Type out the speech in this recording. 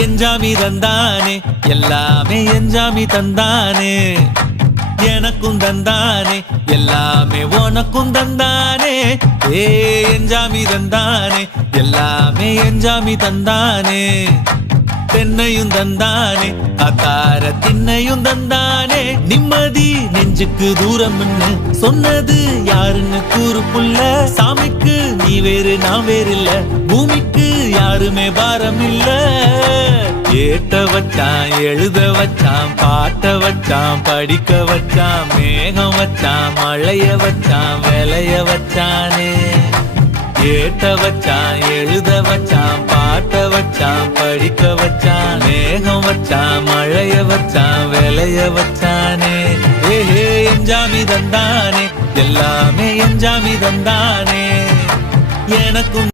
எஞ்சாமி தந்தானே எல்லாமே எஞ்சாமி தந்தானே எனக்கும் தந்தானே எல்லாமே உனக்கும் தந்தானே ஏ எஞ்சாமி தந்தானே எல்லாமே எஞ்சாமி தந்தானே தென்னையும் தந்தானே அத்தார திண்ணையும் தந்தானே நிம்மதி நெஞ்சுக்கு தூரம்னு சொன்னது யாருன்னு கூறு புள்ள சாமிக்கு நீ வேறு நான் வேறு இல்ல பூமிக்கு யாருமே பாரம் இல்ல ஏட்ட வச்சான் எழுத வச்சான் பாட்ட வச்சான் படிக்க வச்சான் மேகம் வச்சான் மழைய வச்சான் விளைய வச்சானே ஏட்ட வச்சான் எழுத வச்சான் பாட்ட வச்சான் படிக்க வச்சான் மேகம் வச்சான் மழைய வச்சான் விளைய வச்சானே ஏஹே எஞ்சாமி தந்தானே எல்லாமே எஞ்சாமி தந்தானே எனக்கும்